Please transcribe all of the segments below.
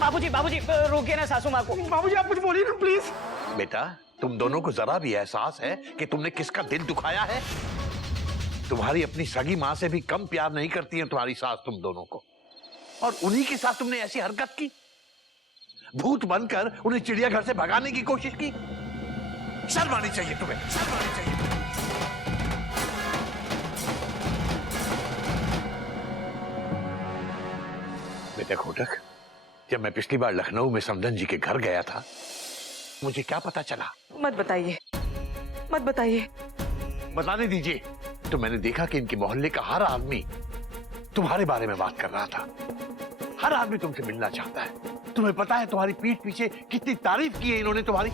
बाबूजी बाबूजी रोकिए ना सासू माँ को। बाबूजी आप कुछ बोलिए ना प्लीज। बेटा तुम दोनों को जरा भी एहसास है कि तुमने किसका दिल दुखाया है? तुम्हारी अपनी सगी माँ से भी कम प्यार नहीं करती है तुम्हारी सास तुम दोनों को, और उन्हीं के साथ तुमने ऐसी हरकत की, भूत बनकर उन्हें चिड़ियाघर से भगाने की कोशिश की। शर्म आनी चाहिए तुम्हें, शर्म आनी चाहिए। बेटा खोटक, जब मैं पिछली बार लखनऊ में समदन जी के घर गया था, मुझे क्या पता चला? मत बताइए, मत बताइए। बताने दीजिए। तो मैंने देखा कि इनके मोहल्ले का हर आदमी तुम्हारे बारे में बात कर रहा था। हर आदमी तुमसे मिलना चाहता है। तुम्हें पता है तुम्हारी पीठ पीछे कितनी तारीफ की है इन्होंने तुम्हारी।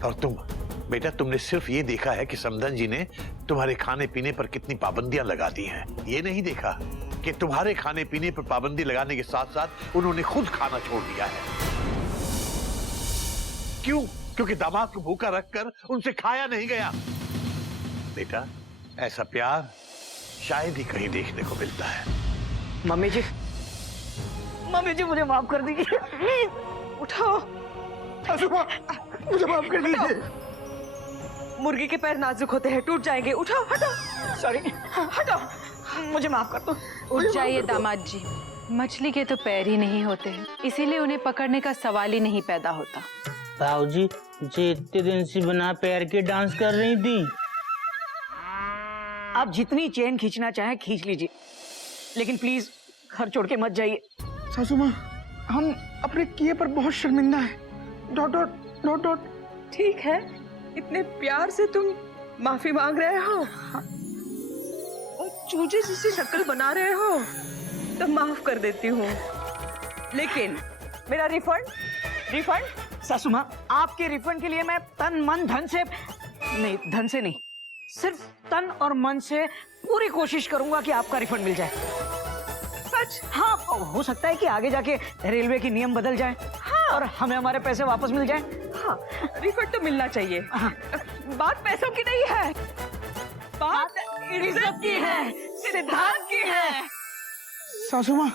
और तुम बेटा, तुमने सिर्फ ये देखा है कि समदन जी ने तुम्हारे खाने पीने पर कितनी पाबंदियां लगा दी हैं। ये नहीं देखा कि तुम्हारे खाने पीने पर पाबंदी लगाने के साथ साथ उन्होंने खुद खाना छोड़ दिया है। क्यों? क्योंकि दामाद को भूखा रखकर उनसे खाया नहीं गया। बेटा ऐसा प्यार शायद ही कहीं देखने को मिलता है। मम्मी जी मुझे माफ कर दीजिए प्लीज। उठाओ सासू माँ मुझे माफ कर दीजिए। मुर्गी के पैर नाजुक होते हैं, टूट जाएंगे। उठाओ, हटाओ। सॉरी, हटाओ, मुझे माफ कर दो। उठ जाइए दामाद जी, मछली के तो पैर ही नहीं होते हैं, इसीलिए उन्हें पकड़ने का सवाल ही नहीं पैदा होता। बाबूजी जी इतने दिन से बिना पैर के डांस कर रही थी। आप जितनी चेन खींचना चाहे खींच लीजिए, लेकिन प्लीज घर छोड़ के मत जाइए। सासू माँ हम अपने किए पर बहुत शर्मिंदा है। Dot dot dot dot. ठीक है, इतने प्यार से तुम माफी मांग रहे हो और चूजे जिससे शक्ल बना रहे हो तो माफ कर देती हूँ, लेकिन मेरा रिफंड सासू माँ, आपके रिफंड के लिए मैं तन मन धन से नहीं, सिर्फ तन और मन से पूरी कोशिश करूंगा कि आपका रिफंड मिल जाए। सच? हाँ, हो सकता है कि आगे जाके रेलवे की नियम बदल जाए। हाँ, और हमें हमारे पैसे वापस मिल जाए। हाँ, रिफंड तो मिलना चाहिए। हाँ। बात पैसों की नहीं है, बात इज्जत की है, सिद्धांत की है। सासू माँ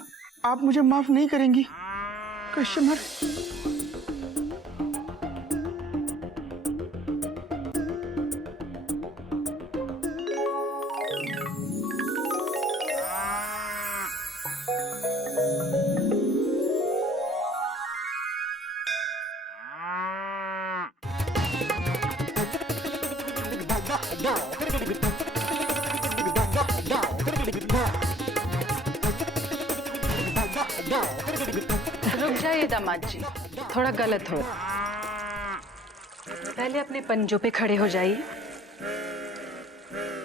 आप मुझे माफ नहीं करेंगी? कस्टमर रुक जाइए दामाद जी, थोड़ा गलत हो रहा। पहले अपने पंजों पे खड़े हो जाइए,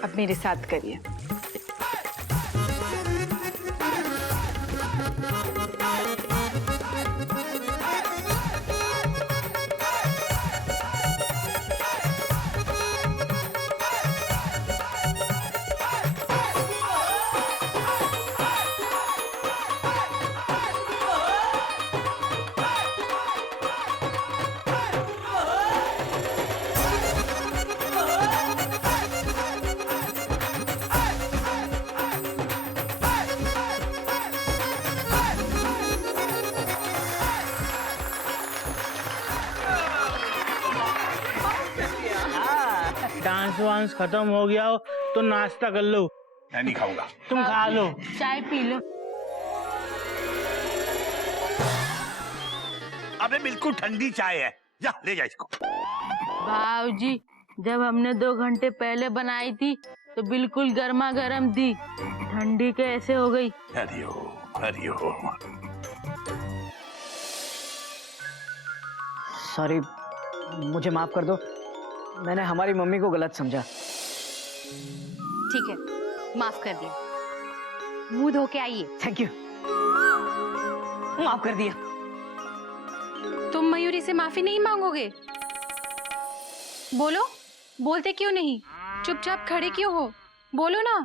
अब मेरे साथ करिए। डांस वांस खत्म हो गया हो तो नाश्ता कर लो। मैं नहीं खाऊंगा। तुम खा लो। चाय पी लो। अबे बिल्कुल ठंडी चाय है, जा ले जा इसको। भाऊजी, जब हमने 2 घंटे पहले बनाई थी तो बिल्कुल गर्मा गर्म थी, ठंडी कैसे हो गई? हरिओम। सॉरी, मुझे माफ कर दो, मैंने हमारी मम्मी को गलत समझा। ठीक है, माफ कर दिया। मुंह धो के आइए। थैंक यू, माफ कर दिया। तुम मयूरी से माफी नहीं मांगोगे? बोलो, बोलते क्यों नहीं? चुपचाप खड़े क्यों हो? बोलो ना,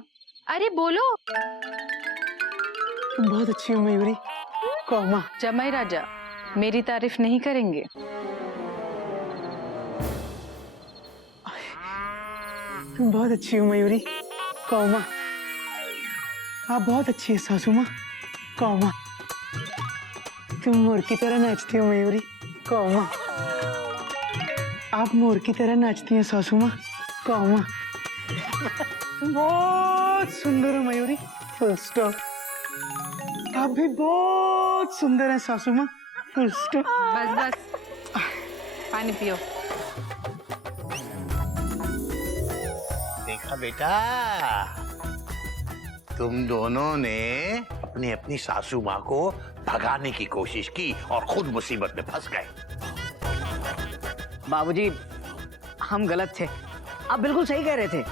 अरे बोलो। तुम बहुत अच्छी हो मयूरी। कौमा जमाई राजा मेरी तारीफ नहीं करेंगे? तुम बहुत अच्छी हो मयूरी। कौमा आप बहुत अच्छी है सासू माँ। कौमा तुम मोर की तरह नाचती हो मयूरी। कौमा। आप मोर की तरह नाचती हैं सासू माँ। कौमा। बहुत सुंदर हो मयूरी। Full stop. आप भी बहुत सुंदर हैं सासू माँ। Full stop. बस बस, पानी पियो। देखा बेटा, तुम दोनों ने अपनी अपनी सासू माँ को भगाने की कोशिश की और खुद मुसीबत में फंस गए। बाबूजी, हम गलत थे, आप बिल्कुल सही कह रहे थे।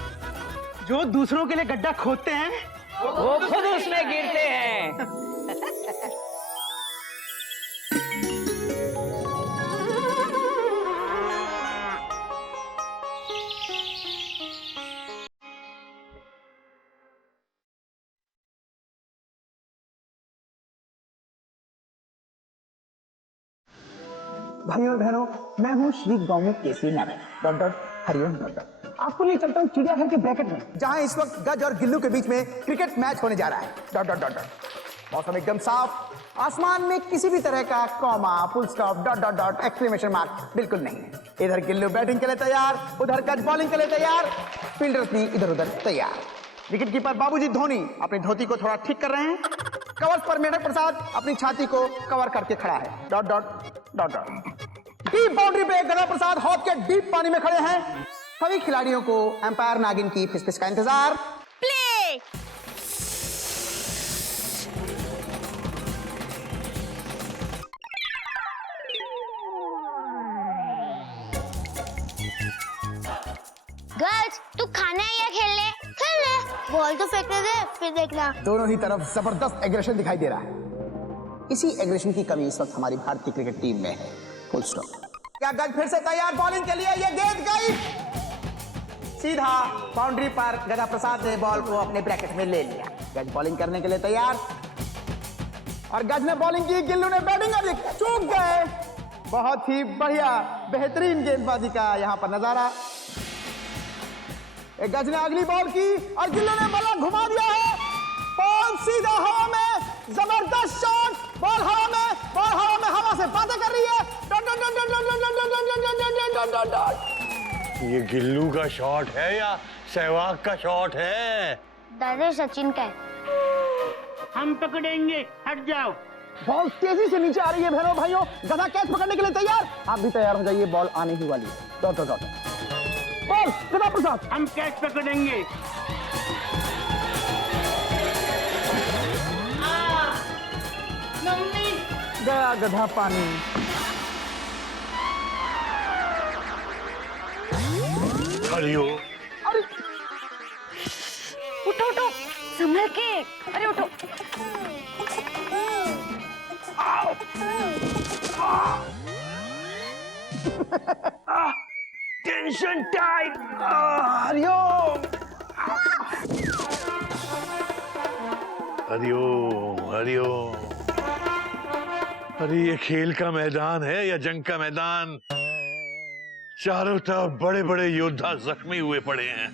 जो दूसरों के लिए गड्ढा खोदते हैं वो खुद उसमें गिरते हैं। भाइयों और बहनों, मैं हूँ Shri Gaumukh Kesari Narayan dot dot Hariom dot dot. आपको ले चलता हूँ चिड़ियाघर के ब्रैकेट में, जहाँ इस वक्त गज और गिल्लू के बीच में क्रिकेट मैच होने जा रहा है। Dot dot dot dot. मौसम एकदम साफ, आसमान में किसी भी तरह का comma, full stop, dot dot dot, exclamation mark बिल्कुल नहीं है। इधर गिल्लू बैटिंग के लिए तैयार, उधर गज बॉलिंग के लिए तैयार, फील्डर्स भी इधर उधर तैयार। विकेट कीपर बाबूजी धोनी अपनी धोती को थोड़ा ठीक कर रहे हैं। कवर्स पर मेढक प्रसाद अपनी छाती को कवर करके खड़ा है। Dot dot dot dot. Deep boundary पे गदा प्रसाद हौद के डीप पानी में खड़े हैं। सभी खिलाड़ियों को एम्पायर नागिन की फिसफिस का इंतजार। प्ले। गर्ल्स, तू खाना है या खेल ले? खेल ले। बॉल तो फेंकने दे, फिर देखना। दोनों ही तरफ जबरदस्त एग्रेशन दिखाई दे रहा है। इसी एग्रेशन की कमी इस वक्त हमारी भारतीय क्रिकेट टीम में है। Full stop. क्या गज फिर से तैयार बॉलिंग के लिए? ये गेंद गई सीधा बाउंड्री पर। गदा प्रसाद ने बॉल को अपने ब्रैकेट में ले लिया। गज बॉलिंग करने के लिए तैयार और गज ने बॉलिंग की, गिल्लू ने बैटिंग की, चूक गए। बहुत ही बढ़िया बेहतरीन गेंदबाजी का यहाँ पर नजारा। एक गज ने अगली बॉल की और गिल्लू ने बल्ला घुमा दिया है। बॉल सीधा हवा में, जबरदस्त शॉट। बॉल हवा में, बॉल हवा में, हवा से बातें कर रही है। ये गिल्लू का शॉट है या सहवाग का शॉट है? दादा सचिन का है। हम पकड़ेंगे, हट जाओ। बॉल तेजी से नीचे आ रही है बहनों भाइयों। गधा कैच पकड़ने के लिए तैयार। आप भी तैयार हो जाइए, बॉल आने ही वाली है। Dot dot dot. बॉल गधा प्रसाद। हम कैच पकड़ेंगे। मम्मी। गया गधा पानी। हरिओ। अरे उठो उठो, संभल के। अरे उठो। Tension tight. हरिओम। हरिओम हरिओम। अरे ये खेल का मैदान है या जंग का मैदान? चारों तरफ बड़े बड़े योद्धा जख्मी हुए पड़े हैं।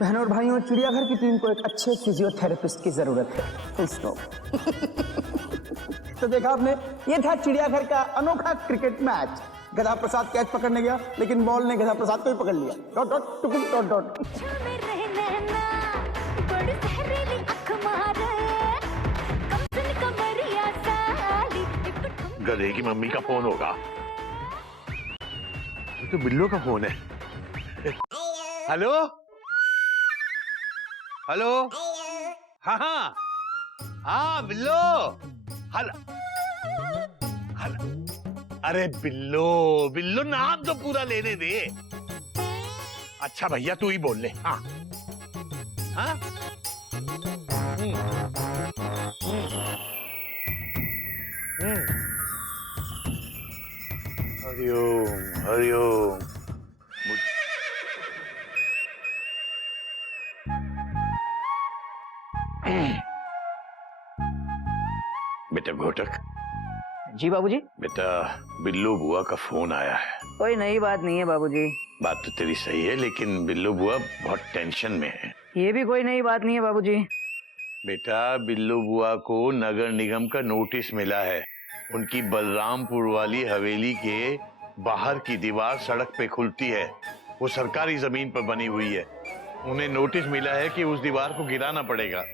बहनों और भाइयों, चिड़ियाघर की टीम को एक अच्छे फिजियोथेरेपिस्ट की जरूरत है। Full stop. तो देखा आपने, ये था चिड़ियाघर का अनोखा क्रिकेट मैच। गधा प्रसाद कैच पकड़ने गया, लेकिन बॉल ने गधा प्रसाद को ही पकड़ लिया। डॉट डॉट टुकुम डॉट डॉट। गधे की मम्मी का फोन होगा। ये तो बिल्लो का फोन है। Hello hello. हाँ हाँ हाँ बिल्लो। हल हल। अरे बिल्लो बिल्लो, नाम तो पूरा लेने दे। अच्छा भैया तू ही बोल ले। हाँ हाँ। हरिओम हरिओम। बेटा घोटक। जी बाबूजी। बेटा बिल्लू बुआ का फोन आया है। कोई नई बात नहीं है बाबूजी। बात तो तेरी सही है, लेकिन बिल्लू बुआ बहुत टेंशन में है। ये भी कोई नई बात नहीं है बाबूजी। बेटा बिल्लू बुआ को नगर निगम का नोटिस मिला है। उनकी बलरामपुर वाली हवेली के बाहर की दीवार सड़क पे खुलती है। वो सरकारी जमीन पर बनी हुई है। उन्हें नोटिस मिला है कि उस दीवार को गिराना पड़ेगा।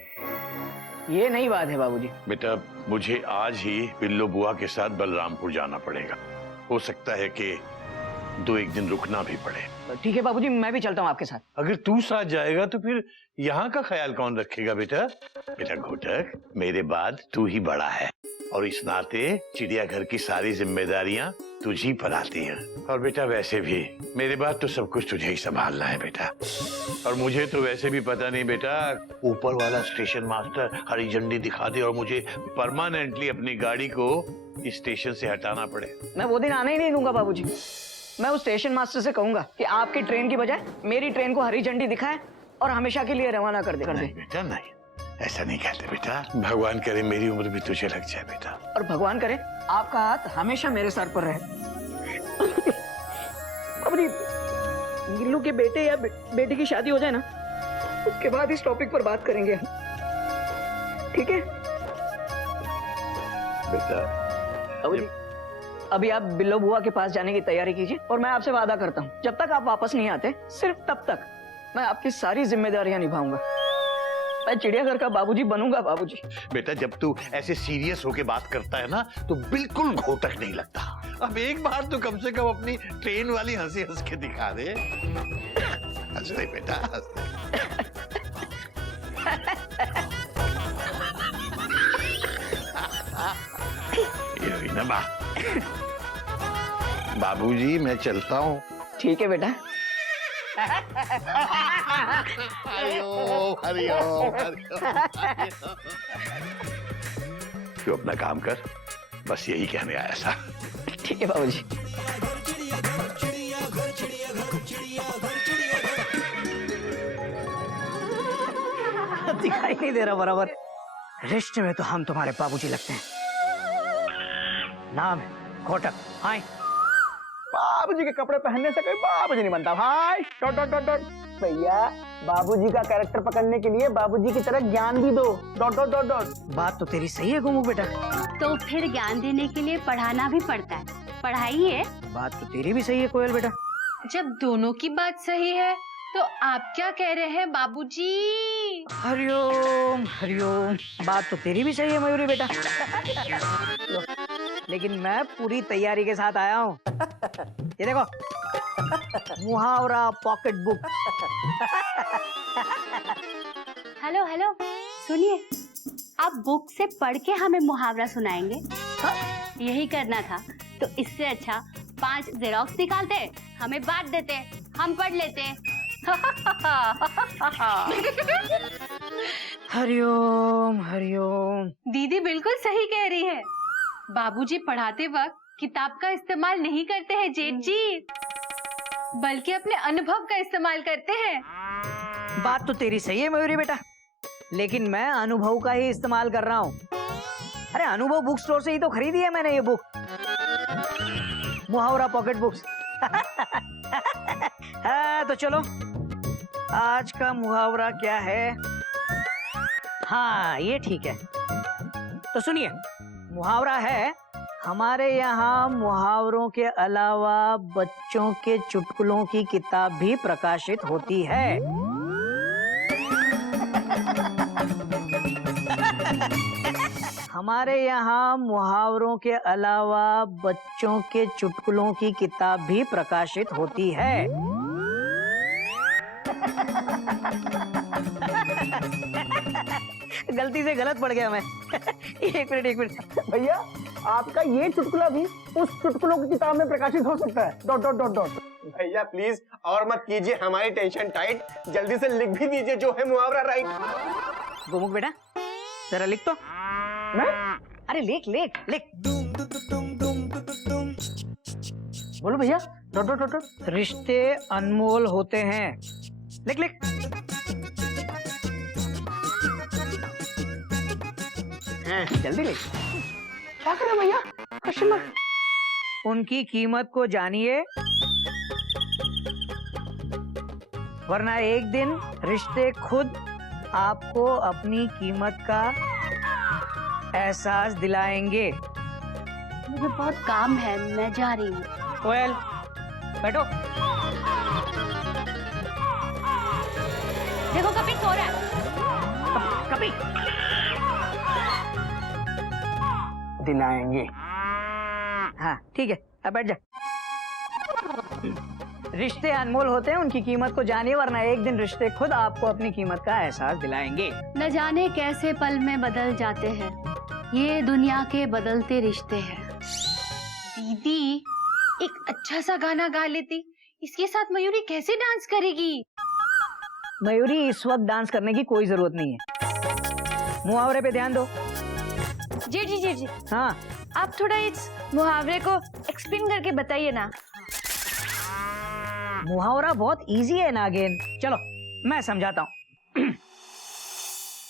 ये नई बात है बाबूजी। बेटा मुझे आज ही बिल्लू बुआ के साथ बलरामपुर जाना पड़ेगा। हो सकता है कि 2-1 दिन रुकना भी पड़े। ठीक है बाबूजी, मैं भी चलता हूँ आपके साथ। अगर तू साथ जाएगा तो फिर यहाँ का ख्याल कौन रखेगा बेटा? बेटा घोटक, मेरे बाद तू ही बड़ा है और इस नाते चिड़ियाघर की सारी जिम्मेदारियां तुझी पर आती हैं। और बेटा वैसे भी मेरे बाद तो सब कुछ तुझे ही संभालना है बेटा। और मुझे तो वैसे भी पता नहीं बेटा, ऊपर वाला स्टेशन मास्टर हरी झंडी दिखा दे और मुझे परमानेंटली अपनी गाड़ी को इस स्टेशन से हटाना पड़े। मैं वो दिन आने ही नहीं दूंगा बाबूजी। मैं उस स्टेशन मास्टर से कहूंगा कि आपकी ट्रेन की बजाय मेरी ट्रेन को हरी झंडी दिखाए और हमेशा के लिए रवाना कर दे। नहीं बेटा नहीं, ऐसा नहीं कहते बेटा। भगवान करे मेरी उम्र भी तुझे लग जाए बेटा। और भगवान करे आपका हाथ हमेशा मेरे सर पर रहे। बाबूजी, गिल्लू के बेटे या बेटी की शादी हो जाए ना, उसके बाद इस टॉपिक पर बात करेंगे, ठीक है? बेटा बाबूजी, अभी आप बिल्लो बुआ के पास जाने की तैयारी कीजिए और मैं आपसे वादा करता हूँ जब तक आप वापस नहीं आते, सिर्फ तब तक मैं आपकी सारी जिम्मेदारियां निभाऊंगा। मैं चिड़ियाघर का बाबूजी बनूंगा बाबूजी। बेटा जब तू ऐसे सीरियस होके बात करता है ना तो बिल्कुल घोटक नहीं लगता। अब एक बार तो कम से कम अपनी ट्रेन वाली हंसी हंस के दिखा दे। हंस रही बेटा, हंस रही। ना बाबूजी मैं चलता हूँ। ठीक है बेटा। हरिओम हरिओम हरिओम। तू अपना काम कर, बस यही कहने आया था। ठीक है बाबूजी। दिखाई नहीं दे रहा बराबर। रिश्ते में तो हम तुम्हारे बाबूजी लगते हैं। नाम है घोटक। हाय। बाबूजी के कपड़े पहनने से कोई बाबूजी नहीं बनता भाई। Dot dot dot dot. भैया बाबूजी का कैरेक्टर पकड़ने के लिए बाबूजी की तरह ज्ञान भी दो। Dot dot dot dot. बात तो तेरी सही है गोमू बेटा। तो फिर ज्ञान देने के लिए पढ़ाना भी पड़ता है। पढ़ाइए। बात तो तेरी भी सही है कोयल बेटा। जब दोनों की बात सही है तो आप क्या कह रहे हैं बाबूजी? हरिओम हरिओम। बात तो तेरी भी सही है मयूरी बेटा। लेकिन मैं पूरी तैयारी के साथ आया हूँ। ये देखो, मुहावरा पॉकेट बुक। हेलो हेलो, सुनिए, आप बुक से पढ़ के हमें मुहावरा सुनाएंगे? यही करना था तो इससे अच्छा 5 जेरोक्स निकालते, हमें बांट देते, हम पढ़ लेते। हरिओम हरिओम। दीदी बिल्कुल सही कह रही है। बाबूजी पढ़ाते वक्त किताब का इस्तेमाल नहीं करते हैं जेठ जी, बल्कि अपने अनुभव का इस्तेमाल करते हैं। बात तो तेरी सही है मयूरी बेटा, लेकिन मैं अनुभव का ही इस्तेमाल कर रहा हूँ। अरे अनुभव बुक स्टोर से ही तो खरीदी है मैंने ये बुक, मुहावरा पॉकेट बुक्स। हाँ, तो चलो आज का मुहावरा क्या है? हाँ ये ठीक है। तो सुनिए, मुहावरा है, हमारे यहाँ मुहावरों के अलावा बच्चों के चुटकुलों की किताब भी प्रकाशित होती है। हमारे यहाँ मुहावरों के अलावा बच्चों के चुटकुलों की किताब भी प्रकाशित होती है। गलती से गलत पड़ गया मैं। एक मिनट। भैया आपका ये चुटकुला भी उस चुटकुलों की किताब में प्रकाशित हो सकता है। Dot dot dot dot. भैया प्लीज और मत कीजिए हमारी टेंशन टाइट, जल्दी से लिख भी दीजिए जो है मुहावरा राइट। गोमुख बेटा जरा लिख तो। मैं? अरे लिख लिख लिख। बोलो भैया। Dot dot dot. रिश्ते अनमोल होते हैं। लिख लिख। जल्दी लिख। क्या करें भैया? Question mark. उनकी कीमत को जानिए, वरना एक दिन रिश्ते खुद आपको अपनी कीमत का एहसास दिलाएंगे। मुझे बहुत काम है, मैं जा रही हूँ। कोयल, बैठो। देखो कपिल सो रहा है। कभी दिलाएंगे। हाँ ठीक है, अब बैठ जा। रिश्ते अनमोल होते हैं, उनकी कीमत को जानिए, वरना एक दिन रिश्ते खुद आपको अपनी कीमत का एहसास दिलाएंगे। न जाने कैसे पल में बदल जाते हैं, ये दुनिया के बदलते रिश्ते हैं। दीदी एक अच्छा सा गाना गा लेती, इसके साथ मयूरी कैसे डांस करेगी? मयूरी, इस वक्त डांस करने की कोई जरूरत नहीं है। मुहावरे पे ध्यान दो। जेठ जी, जेठ जी, हाँ, आप थोड़ा इस मुहावरे को एक्सप्लेन करके बताइए ना। मुहावरा बहुत इजी है नागिन, चलो मैं समझाता हूँ।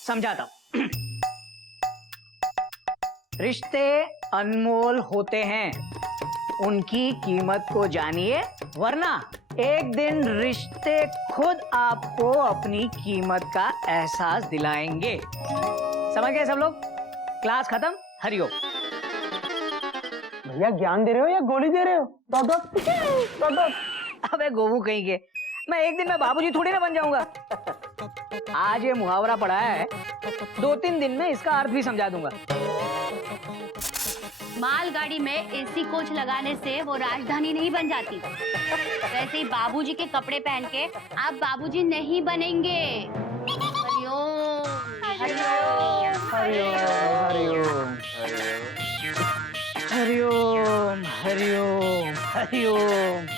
समझाता हूँ। रिश्ते अनमोल होते हैं, उनकी कीमत को जानिए, वरना एक दिन रिश्ते खुद आपको अपनी कीमत का एहसास दिलाएंगे। समझ गए सब लोग? क्लास खत्म, हरिओम। भैया ज्ञान दे रहे हो या गोली दे रहे हो? Dot dot dot dot. अबे गोबू कहीं के, मैं एक दिन में बाबूजी थोड़ी ना बन जाऊंगा। आज ये मुहावरा पढ़ा है, 2-3 दिन में इसका अर्थ भी समझा दूंगा। मालगाड़ी में एसी कोच लगाने से वो राजधानी नहीं बन जाती। वैसे ही बाबूजी के कपड़े पहन के आप बाबूजी नहीं बनेंगे। हरिओम हरिओम हरिओम हरिओम हरिओम हरिओम।